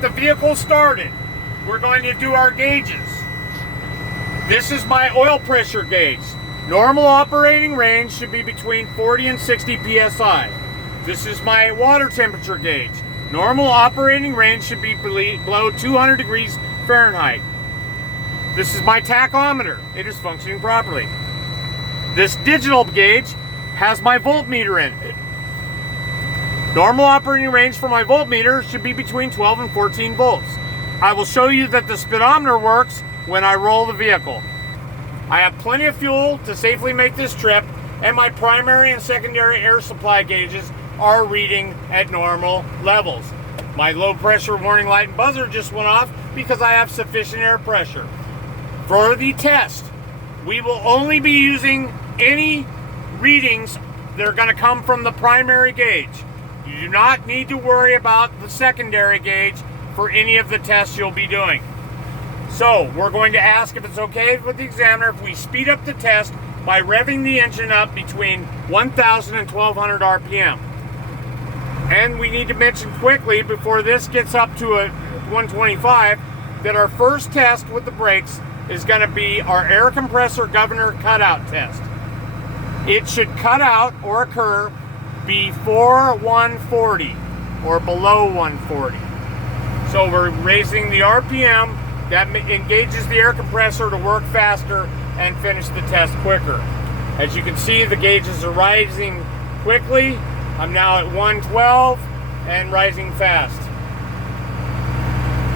The vehicle started. We're going to do our gauges. This is my oil pressure gauge. Normal operating range should be between 40 and 60 psi. This is my water temperature gauge. Normal operating range should be below 200 degrees Fahrenheit. This is my tachometer. It is functioning properly. This digital gauge has my voltmeter in it. Normal operating range for my voltmeter should be between 12 and 14 volts. I will show you that the speedometer works when I roll the vehicle. I have plenty of fuel to safely make this trip, and my primary and secondary air supply gauges are reading at normal levels. My low pressure warning light and buzzer just went off because I have sufficient air pressure. For the test, we will only be using any readings that are going to come from the primary gauge. You do not need to worry about the secondary gauge for any of the tests you'll be doing. So we're going to ask if it's okay with the examiner if we speed up the test by revving the engine up between 1,000 and 1,200 RPM. And we need to mention quickly before this gets up to a 125 that our first test with the brakes is going to be our air compressor governor cutout test. It should cut out or occur before 140 or below 140. So we're raising the RPM that engages the air compressor to work faster and finish the test quicker. As you can see, the gauges are rising quickly. I'm now at 112 and rising fast.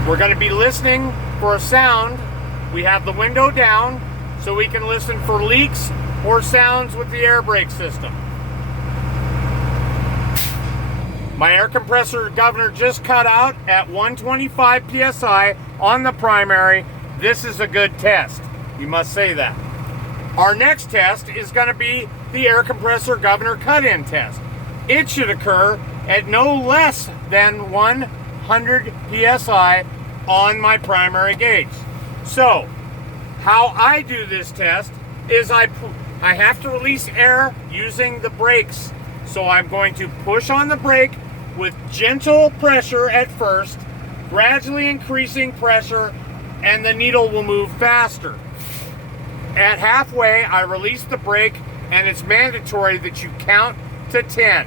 We're going to be listening for a sound. We have the window down so we can listen for leaks or sounds with the air brake system. My air compressor governor just cut out at 125 psi on the primary. This is a good test. You must say that. Our next test is going to be the air compressor governor cut-in test. It should occur at no less than 100 psi on my primary gauge. So, how I do this test is I have to release air using the brakes. So I'm going to push on the brake with gentle pressure at first, gradually increasing pressure, and the needle will move faster. At halfway, I release the brake, and it's mandatory that you count to 10.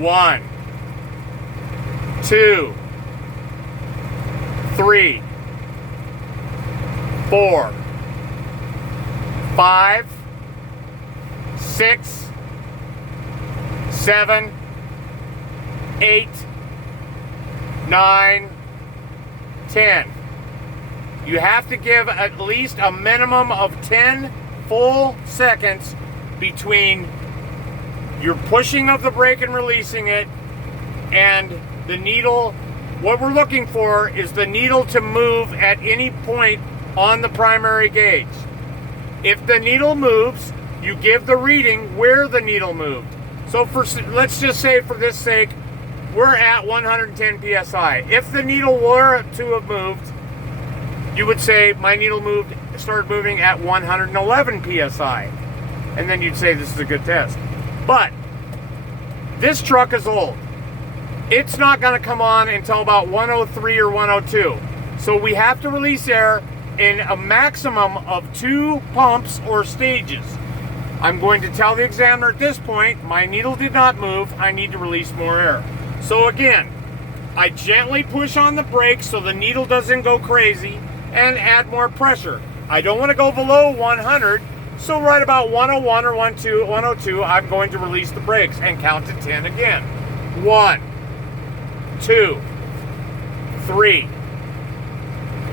1, 2, 3, 4, 5, 6, 7, 8, 9, 10. You have to give at least a minimum of 10 full seconds between your pushing of the brake and releasing it and the needle. What we're looking for is the needle to move at any point on the primary gauge. If the needle moves, you give the reading where the needle moved. So let's just say for this sake, we're at 110 psi. If the needle were to have moved, you would say my needle started moving at 111 psi. And then you'd say this is a good test. But this truck is old. It's not going to come on until about 103 or 102. So we have to release air in a maximum of 2 pumps or stages. I'm going to tell the examiner at this point, my needle did not move, I need to release more air. So again, I gently push on the brake so the needle doesn't go crazy and add more pressure. I don't want to go below 100, so right about 101 or 102, I'm going to release the brakes and count to 10 again. 1, 2, 3,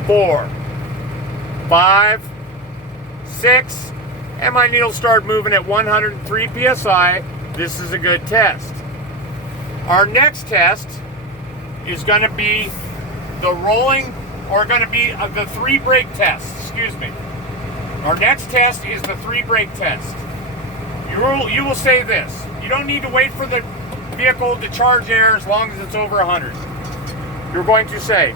4, 5, 6, and my needle started moving at 103 psi. This is a good test. Our next test is going to be the rolling, or going to be the 3 brake tests. Excuse me. Our next test is the 3 brake test. You will say this. You don't need to wait for the vehicle to charge air as long as it's over 100. You're going to say,